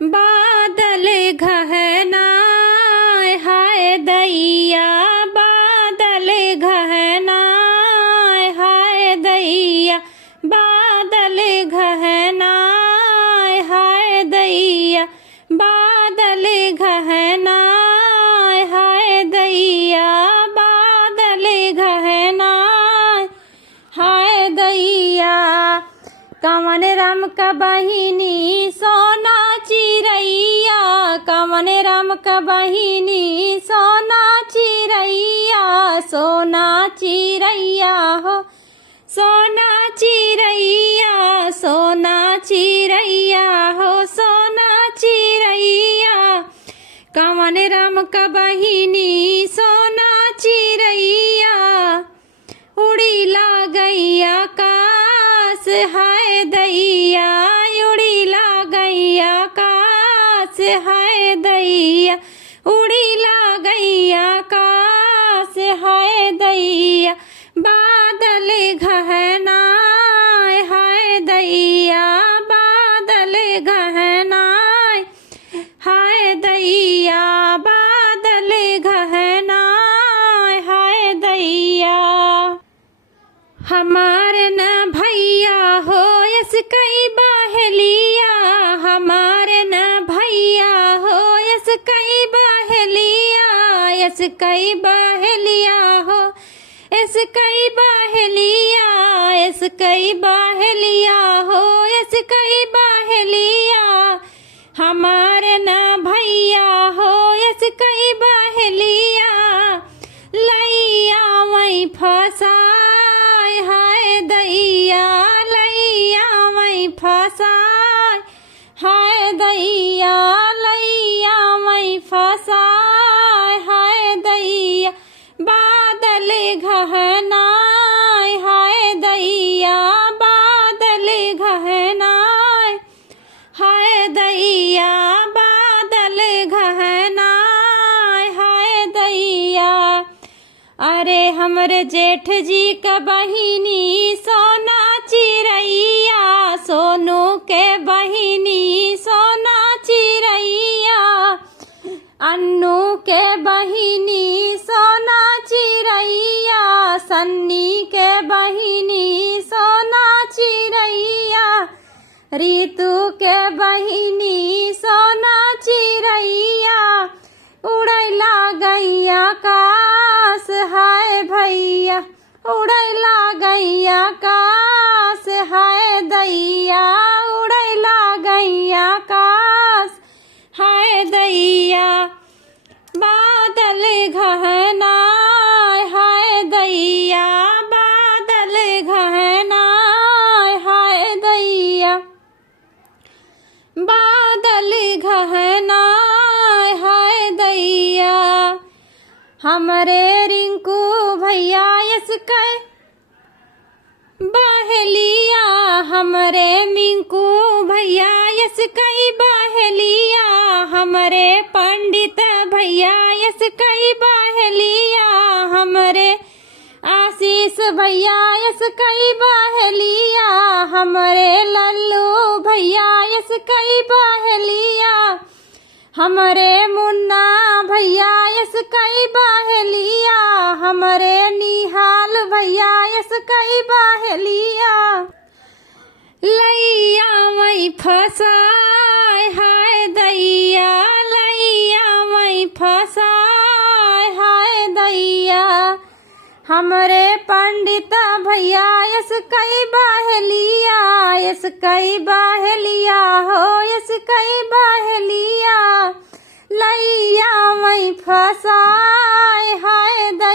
बादल घहनाए हाय दैया, बादल घहनाए हाय दैया, बादल घहनाए हाय दैया, बादल घहनाए हाय दैया, बादल घहनाए हाय दैया। कवन राम का बहिनी सोना चिरैया, कवन राम का बहिनी सोना चिरैया, सोना चिरैया हो, सोना चिरैया, सोना चिरैया हो, सोना चिरैया। कवन राम का बहिनी सोना चिरैया, उड़ी ला गई आकाश हाय दैया, उड़ी ला गई आकाश हाय दैया, उड़ी ला गई आकाश हाय दैया, बादल घहनाए हाय दैया, बादल घहनाए हाय दैया, बादल घहनाए हाय दैया। हमारे न भैया हो यस कई बहलिया, हमारे न भैया हो यस कई बहलिया, यस कई बहलिया हो, यस कई बहलिया, यस कई बहलिया हो, यस कई बहलिया। हमारे न भैया हो यस कई बहलिया, लैया वही फसाए हाय दैया, लैया वही फसाए हाय दैया, लैया वही फसाए हाय दैया, बादल घहनाए हाय दैया, बादल घहनाए हाय दैया, बादल घहनाए हाय दैया। अरे हमरे जेठ जी का बहिनी सोना चिरैया, सोनू के बहिनी सोना चिरैया, अन्नू के बहिनी सोना चिरैया, सन्नी के बहिनी सोना चिरैया, रीतू के बहिनी सोना चिरैया, उड़ैला गई आकाश हाय भैया, उड़ैला गई आकाश हाय दैया, उड़ैला गई आकाश हाय दैया, बादल घहनाए हाय दैया, बादल घहनाए हाय दैया, बादल घहनाए हाय दैया। हमरे रिंकू भैया यस कै बहलिया, हमरे मिंकू भैया यस कई बहलिया, हमरे पंडित भैया यस कई बहलिया, हमरे आशीष भैया यस कई बहलिया, हमरे लल्लू भैया यस कई बहलिया, हमरे मुन्ना भैया यस कई बहलिया, हमरे निहाल भैया यस कई बहलिया, लैया वही फसाए हाय दैया, लैया वही फसाए हाय दैया। हमरे पंडित भैया यस कई बहलिया, यस कई बहलिया हो, यस कई बहलिया, लैया वही फसाए हाय दैया।